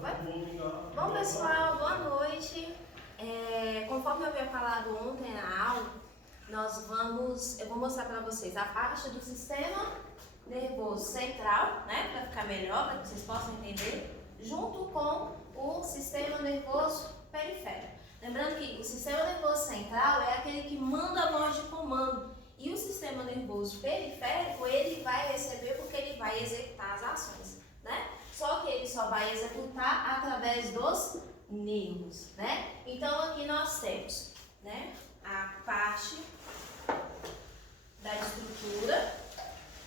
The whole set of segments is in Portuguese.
Vai? Bom, pessoal, boa noite. Conforme eu havia falado ontem na aula, eu vou mostrar para vocês a parte do sistema nervoso central, né, para ficar melhor, para que vocês possam entender, junto com o sistema nervoso periférico. Lembrando que o sistema nervoso central é aquele que manda a voz de comando, e o sistema nervoso periférico ele vai receber porque ele vai executar as ações, né? Só que ele só vai executar através dos nervos, né? Então aqui nós temos, né, a parte da estrutura,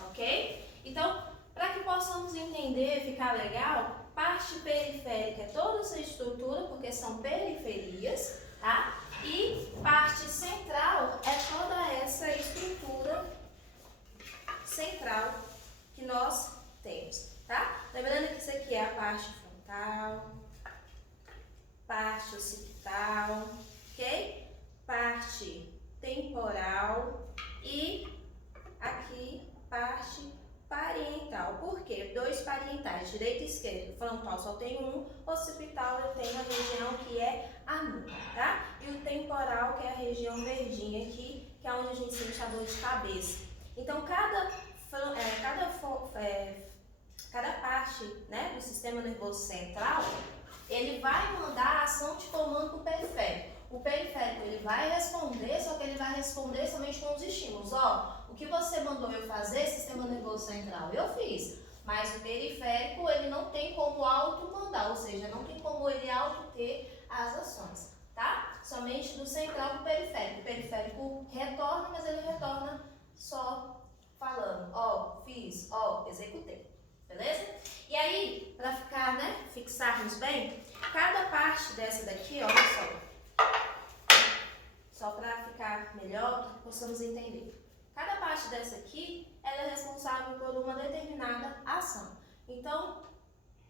ok? Então, para que possamos entender e ficar legal, parte periférica é toda essa estrutura, porque são periferias, tá? E parte central é toda essa estrutura central que nós temos, tá? Lembrando que isso aqui é a parte frontal, parte occipital, ok? Parte temporal e aqui parte parietal. Por quê? Dois parietais, direita e esquerda. Frontal só tem um, occipital eu tenho a região que é a nuca, tá? E o temporal que é a região verdinha aqui, que é onde a gente sente a dor de cabeça. Então, cada parte, né, do sistema nervoso central, ele vai mandar a ação de comando para o periférico. O periférico ele vai responder, só que ele vai responder somente com os estímulos. Ó, o que você mandou eu fazer, sistema nervoso central, eu fiz. Mas o periférico ele não tem como auto-mandar, ou seja, não tem como ele auto-ter as ações, tá? Somente do central para o periférico. O periférico retorna, mas ele retorna só falando, ó, fiz, ó, executei. Beleza? E aí, para ficar, né, fixarmos bem, cada parte dessa daqui, ó, olha só para ficar melhor, possamos entender. Cada parte dessa aqui, ela é responsável por uma determinada ação. Então,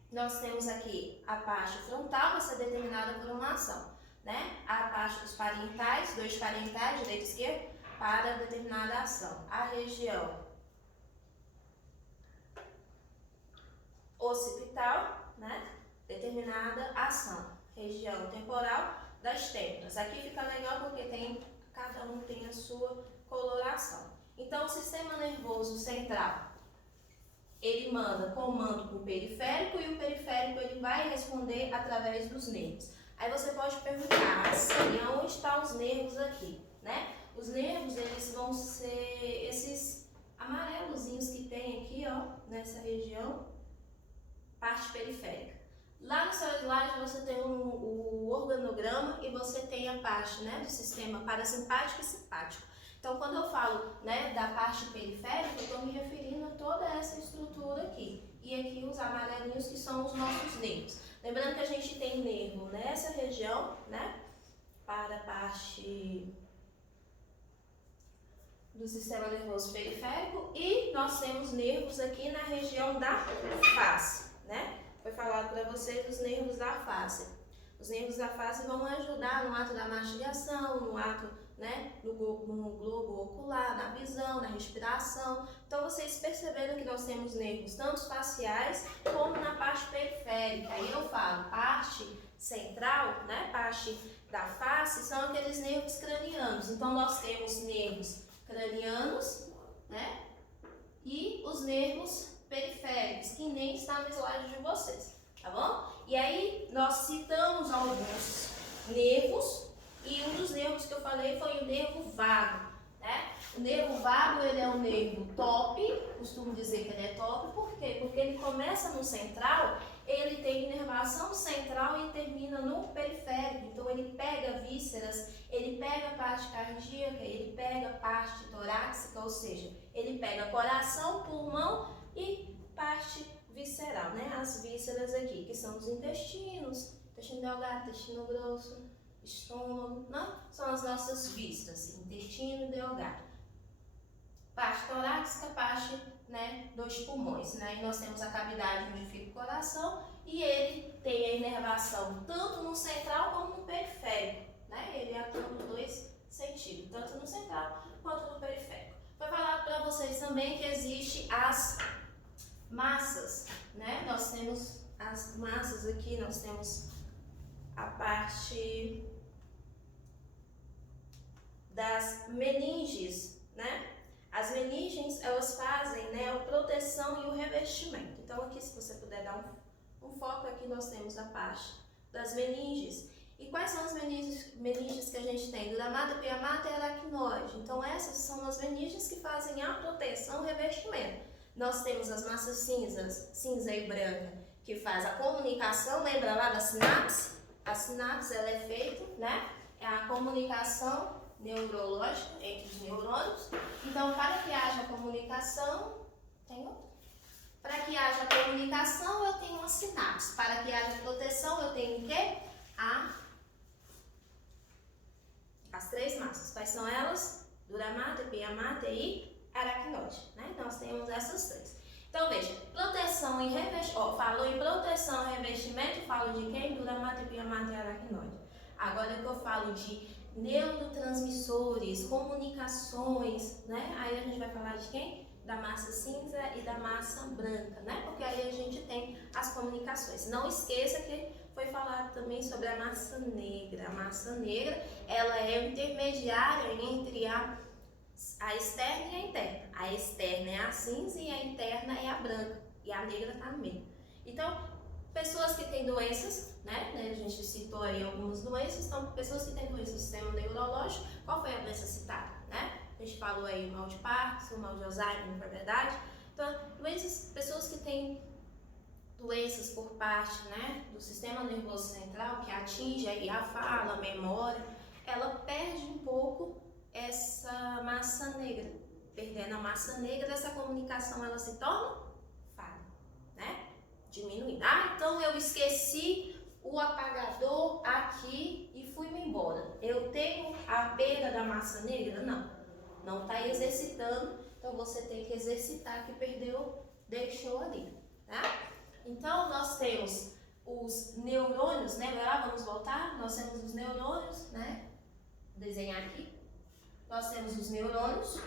nós temos aqui a parte frontal, vai ser determinada por uma ação, né? A parte dos parietais, dois parietais, direita e esquerda, para determinada ação. A região occipital, né? Determinada ação. Região temporal das têmporas. Aqui fica legal porque cada um tem a sua coloração. Então, o sistema nervoso central, ele manda comando para o periférico e o periférico ele vai responder através dos nervos. Aí você pode perguntar assim, onde estão os nervos aqui, né? Os nervos, eles vão ser esses amarelozinhos que tem aqui, ó, nessa região, parte periférica. Lá no seu slide você tem o organograma e você tem a parte, né, do sistema parasimpático e simpático. Então, quando eu falo, né, da parte periférica, eu estou me referindo a toda essa estrutura aqui. E aqui os amarelinhos que são os nossos nervos. Lembrando que a gente tem nervo nessa região, né, para a parte do sistema nervoso periférico e nós temos nervos aqui na região da face, né? Foi falado para vocês os nervos da face. Os nervos da face vão ajudar no ato da mastigação, no ato, né, no globo ocular, na visão, na respiração. Então, vocês perceberam que nós temos nervos tanto faciais como na parte periférica. Aí eu falo, parte central, né, parte da face, são aqueles nervos cranianos. Então, nós temos nervos cranianos, né, e os nervos periféricos, que nem está no slide de vocês, tá bom? E aí, nós citamos alguns nervos, e um dos nervos que eu falei foi o nervo vago, né? O nervo vago, ele é um nervo top, costumo dizer que ele é top, por quê? Porque ele começa no central, ele tem inervação central e termina no periférico, então ele pega vísceras, ele pega a parte cardíaca, ele pega a parte torácica, ou seja, ele pega coração, pulmão e parte visceral, né? As vísceras aqui, que são os intestinos, intestino delgado, intestino grosso, estômago, não? São as nossas vísceras, intestino delgado. Parte torácica, parte, né, dos pulmões, né? E nós temos a cavidade onde fica o coração e ele tem a inervação tanto no central como no periférico, né? Ele atua nos dois sentidos, tanto no central quanto no periférico. Foi falado para vocês também que existe as massas, né? Nós temos as massas aqui, nós temos a parte das meninges, né? As meninges, elas fazem, né, a proteção e o revestimento. Então aqui, se você puder dar um foco, aqui nós temos a parte das meninges. E quais são as meninges que a gente tem? Duramata, piamata e aracnoide. Então essas são as meninges que fazem a proteção e o revestimento. Nós temos as massas cinza e branca, que faz a comunicação, lembra lá da sinapse? A sinapse, ela é feita, né? É a comunicação neurológica entre os neurônios. Então, para que haja comunicação, para que haja comunicação, eu tenho uma sinapse. Para que haja proteção, eu tenho o quê? As três massas. Quais são elas? Duramata, piamata e aracnoide, né? Então, nós temos essas três. Então, veja, proteção e revestimento. Falou em proteção e revestimento, falo de quem? Duramata, piamata e aracnoide. Agora que eu falo de neurotransmissores, comunicações, né? Aí a gente vai falar de quem? Da massa cinza e da massa branca, né? Porque aí a gente tem as comunicações. Não esqueça que foi falado também sobre a massa negra. A massa negra, ela é o intermediária entre a externa e a interna. A externa é a cinza e a interna é a branca. E a negra está no meio. Então, pessoas que têm doenças, né? A gente citou aí algumas doenças. Então, pessoas que têm doença do sistema neurológico, qual foi a doença citada, né? A gente falou aí o mal de Parkinson, o mal de Alzheimer, não foi verdade? Então, pessoas que têm doenças por parte, né, do sistema nervoso central, que atinge aí a fala, a memória, ela perde um pouco essa massa negra. Perdendo a massa negra, essa comunicação ela se torna falha, né? Diminuindo. Então eu esqueci o apagador aqui e fui-me embora. Eu tenho a perda da massa negra? Não está exercitando, então você tem que exercitar que perdeu, deixou ali, tá? Então nós temos os neurônios, né? Agora vamos voltar, nós temos os neurônios, né? Vou desenhar aqui. Nós temos os neurônios,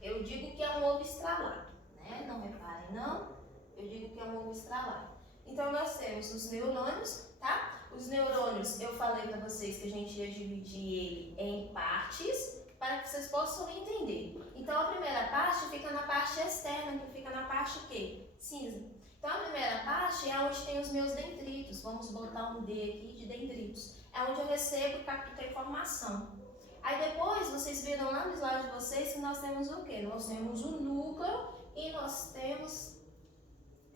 eu digo que é um ovo estralado, né? Não reparem, não. Eu digo que é um ovo estralado. Então, nós temos os neurônios, tá? Os neurônios, eu falei para vocês que a gente ia dividir ele em partes, para que vocês possam entender. Então, a primeira parte fica na parte externa, que fica na parte o quê? Cinza. Então, a primeira parte é onde tem os meus dendritos. Vamos botar um D aqui de dendritos. É onde eu recebo e capto a informação. Aí depois, vocês viram lá no slide de vocês que nós temos o quê? Nós temos o núcleo e nós temos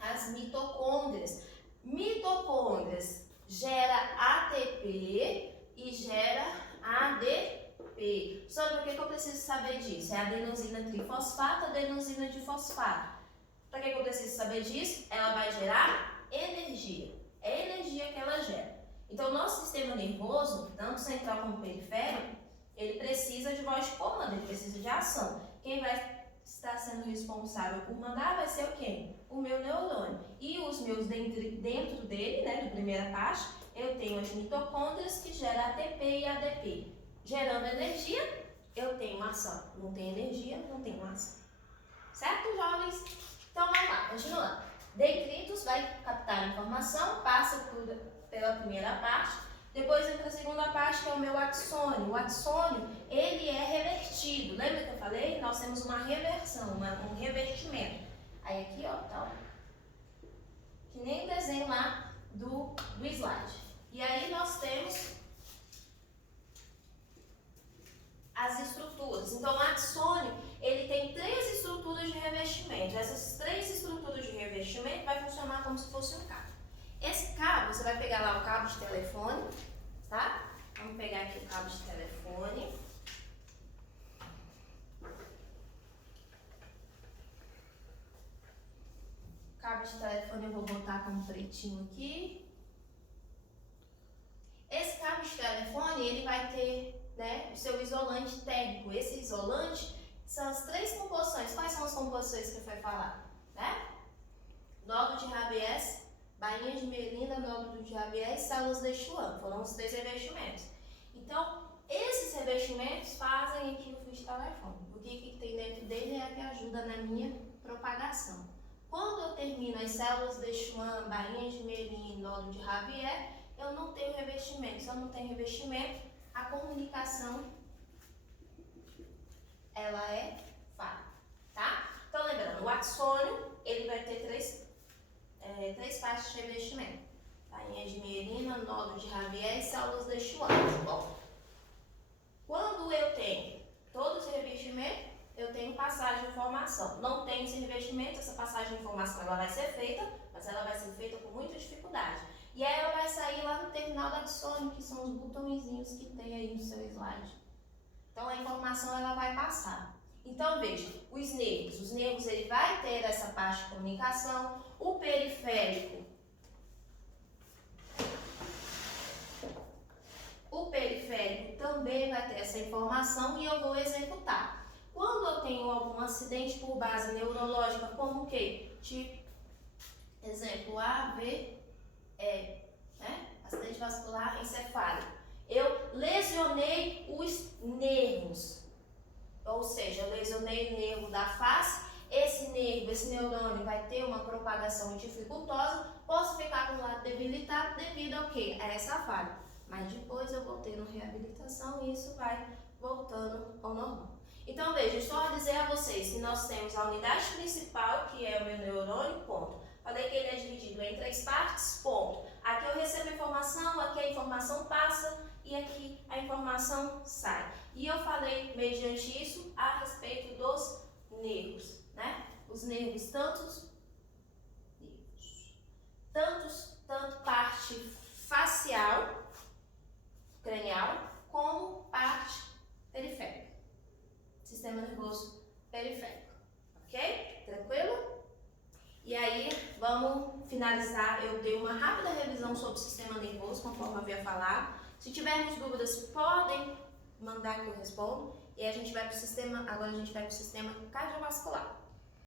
as mitocôndrias. Mitocôndrias gera ATP e gera ADP. Sobre o que eu preciso saber disso? É adenosina trifosfato, adenosina difosfato. Para que eu preciso saber disso? Ela vai gerar energia. É a energia que ela gera. Então, o nosso sistema nervoso, tanto central como periférico, ele precisa de voz de comando, ele precisa de ação. Quem vai estar sendo responsável por mandar vai ser o quê? O meu neurônio. E os meus dentro dele, né, da primeira parte, eu tenho as mitocôndrias que geram ATP e ADP. Gerando energia, eu tenho ação. Não tem energia, não tenho ação. Certo, jovens? Então, vamos lá, continuando. Dendritos vai captar a informação, passa pela primeira parte. Depois entra a segunda parte, que é o meu axônio. O axônio, ele é revertido. Lembra que eu falei? Nós temos uma reversão, um revertimento. Aí aqui, ó, tá, ó, que nem o desenho lá do slide. E aí nós temos as estruturas. Então, o axônio, ele tem 3 estruturas de revestimento. Essas 3 estruturas de revestimento vai funcionar como se fosse um cabo. Esse cabo, você vai pegar lá o cabo de telefone, tá? Vamos pegar aqui o cabo de telefone. O cabo de telefone eu vou botar como pretinho aqui. Esse cabo de telefone, ele vai ter, né, o seu isolante térmico. Esse isolante são as 3 composições. Quais são as composições que foi falar, né? Nódulo de Rabies, bainha de melina, nódulo de Rabies, células de Schwann. Foram os 3 revestimentos. Então, esses revestimentos fazem aqui o fio de telefone. O que tem dentro dele é que ajuda na minha propagação. Quando eu termino as células de Schwann, bainha de Merin, nódulo de Ravier, eu não tenho revestimento. Se eu não tenho revestimento, a comunicação ela é falha, tá? Então, lembrando, o axônio, ele vai ter três partes de revestimento. Bainha de mielina, nódulo de Ravier e células de Schwann. Bom, quando eu tenho todo esse revestimento, eu tenho passagem de informação. Não tenho esse revestimento, essa passagem de informação ela vai ser feita, mas ela vai ser feita com muita dificuldade. E aí ela vai sair lá no terminal do axônio, que são os botõezinhos que tem aí no seu slide. Então a informação ela vai passar. Então veja, os nervos ele vai ter essa parte de comunicação, o periférico também vai ter essa informação e eu vou executar. Quando eu tenho algum acidente por base neurológica, como o quê? Tipo, exemplo, AVE, né? Acidente vascular encefálico. Eu lesionei os nervos, ou seja, eu lesionei o nervo da face, esse neurônio vai ter uma propagação dificultosa, posso ficar com o lado debilitado devido ao quê? A essa falha. Mas depois eu vou tendo reabilitação e isso vai voltando ao normal. Então veja, só dizer a vocês que nós temos a unidade principal, que é o meu neurônio, ponto. Falei que ele é dividido em 3 partes, ponto. Aqui eu recebo informação, aqui a informação passa e aqui a informação sai. E eu falei, mediante isso, a respeito dos nervos, né? Os nervos, tanto parte facial, cranial, como parte periférica. Sistema nervoso periférico, ok? Tranquilo? E aí, vamos finalizar. Eu dei uma rápida revisão sobre o sistema nervoso, conforme eu havia falado. Se tivermos dúvidas, podem mandar que eu respondo. E a gente vai para o sistema, agora a gente vai para o sistema cardiovascular.